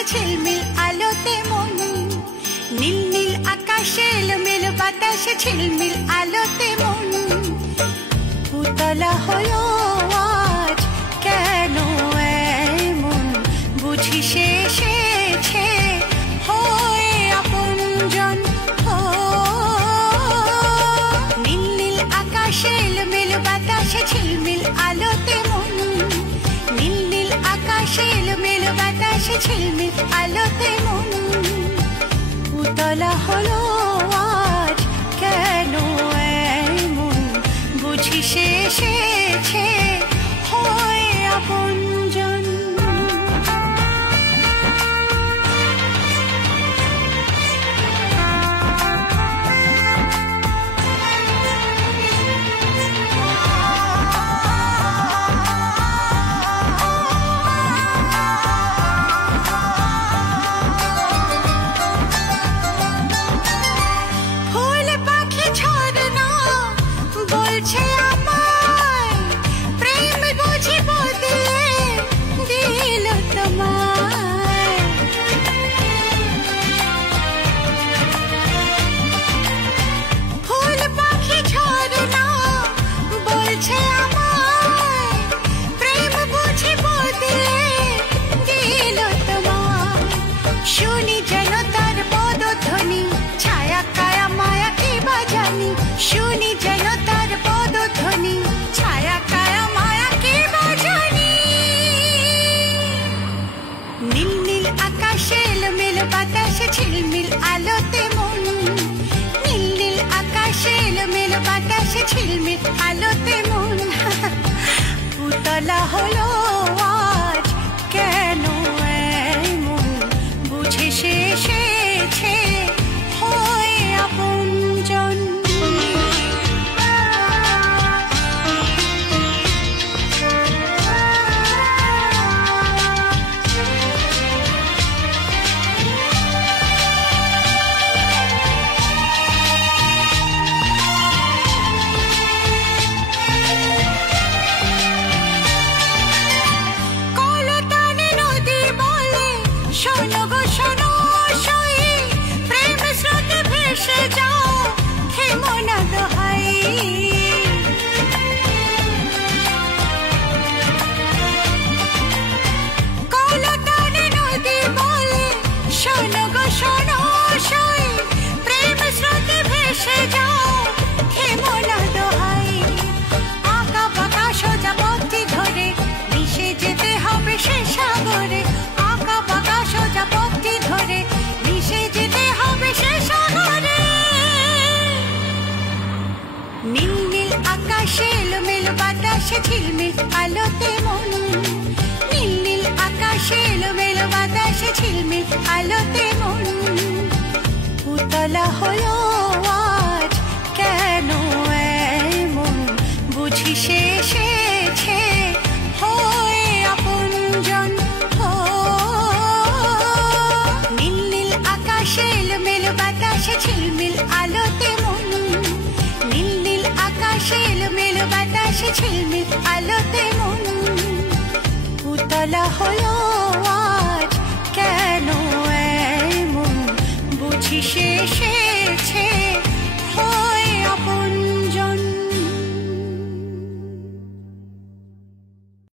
বাতাসে ঝিলমিল আলোতে মন, নীল নীল আকাশে এলোমেল বাতাসে ঝিলমিল আলোতে মন। উতলা হলো আজ কেন এমন, বুঝি সে এসেছে হয়ে আপনজন। নীল নীল আকাশে এলোমেল বাতাসে ঝিলমিল আলোতে মন, নীল নীল আকাশে এলোমেল বাতাসে ঝিলমিল আলোতে মন। উতলা হলো আজ কেন এমন, বুঝি সে এসেছে হয়ে আপনজন। বাতাসে ঝিলমিল আলোতে মন, নীল নীল আকাশে এলোমেল বাতাসে ঝিলমিল আলোতে মন। উতলা হলো আজ কেন এমন, বুঝে সে এসেছে হয়ে আপনজন। শোনো গো শোনো সই, প্রেম স্রোতে ভেসে যাও থেমো না দোহাই। কলতানে নদী বলে শোনো গো শোনো সই, প্রেম স্রোতে ভেসে যাও থেমো না দোহাই। আঁকা বাঁকা সোজা পথটি ধরে মিশে যেতে হবে সে সাগরে, আঁকা বাঁকা সোজা পথটি ধরে মিশে যেতে হবে সে সাগরে। নীল নীল আকাশে এলোমেল বাতাসে ঝিলমিল আলোতে মন, নীল নীল আকাশে এলোমেল বাতাসে ঝিলমিল আলোতে মন। উতলা হলো আজ কেন এমন, বুঝি সে এসেছে হয়ে আপনজন। নীল নীল আকাশে এলোমেল বাতাসে ঝিলমিল আলোতে মন, নীল নীল আকাশে এলোমেল বাতাসে ঝিলমিল আলোতে মন। উতলা হলো আজ কেন এমন, বুঝি সে